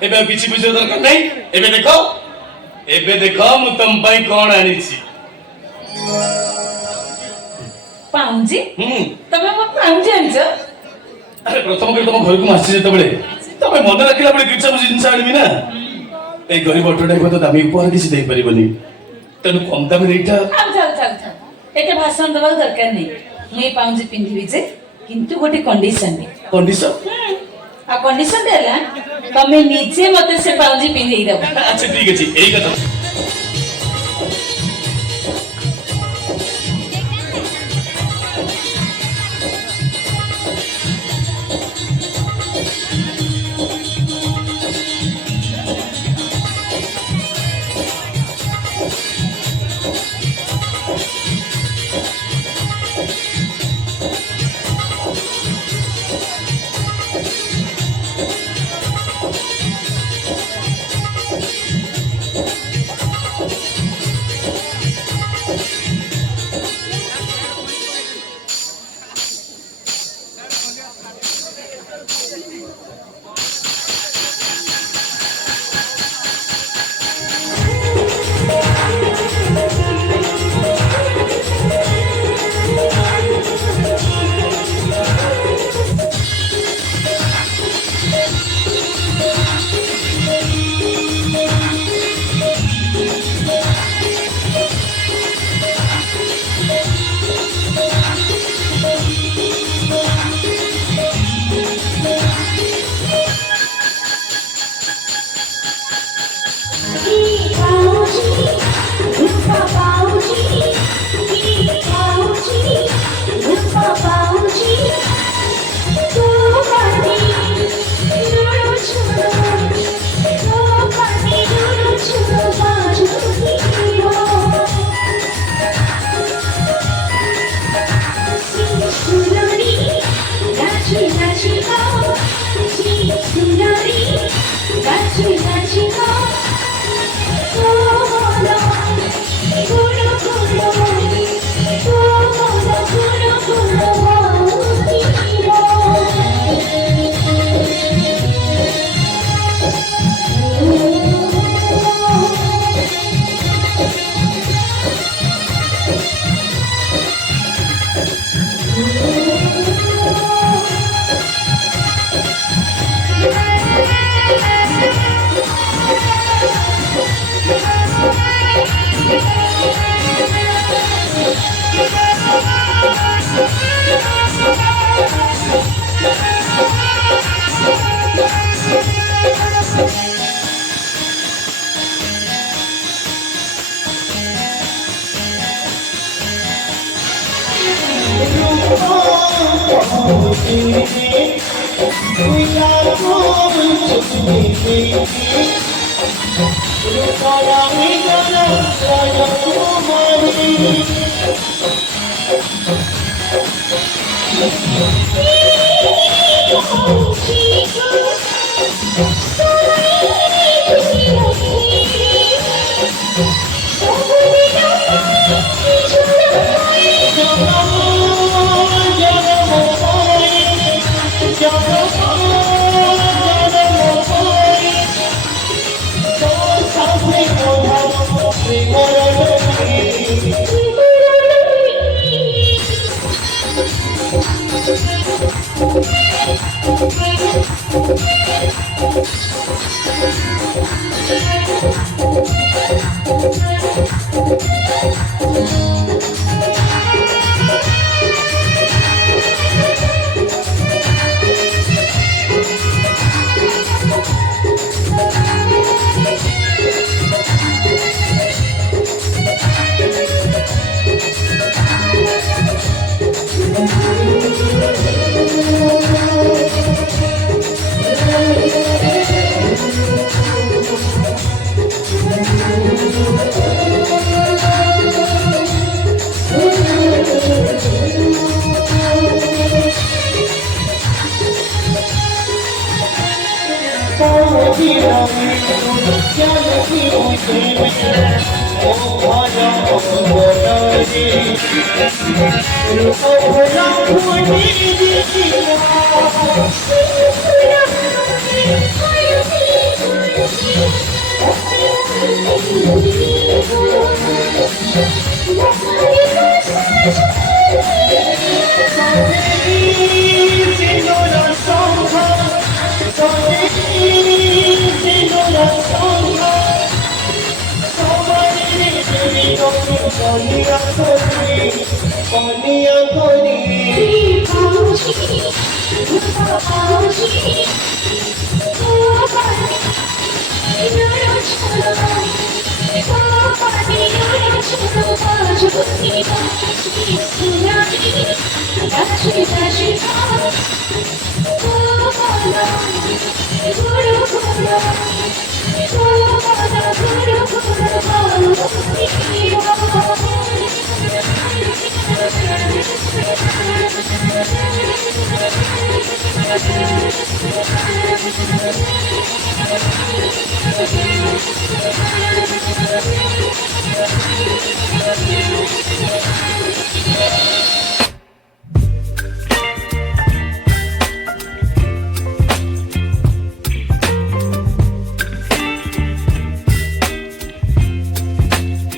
एबे किछि बुझो दरकार नहीं। एबे देखो मु तुम पई कोन आनिछि। पाउंजी तमे मो पाउंजी आनिछ। अरे प्रथम कर तुम घर को आसी जते बेले तमे मन रखिला बेले किछि सब जिंस आनिबी ना। ए गरीब ऑटोटाइप तो दामी उपहार किछि देई परिबनी तनु कम दाम रेटा। चल एते भाषण दबा दरकार नहीं। मैं पाउंजी पिंधिबी जे किंतु गोटे कंडीशन आ कंडीशन देला तमे नीचे मते से पाउंजी पिंधेई दबो। अच्छा ठीक अछि एई कथा। ও ভরা বনরে রূপ ভরা ফুলে কনিয়া করি Thank you.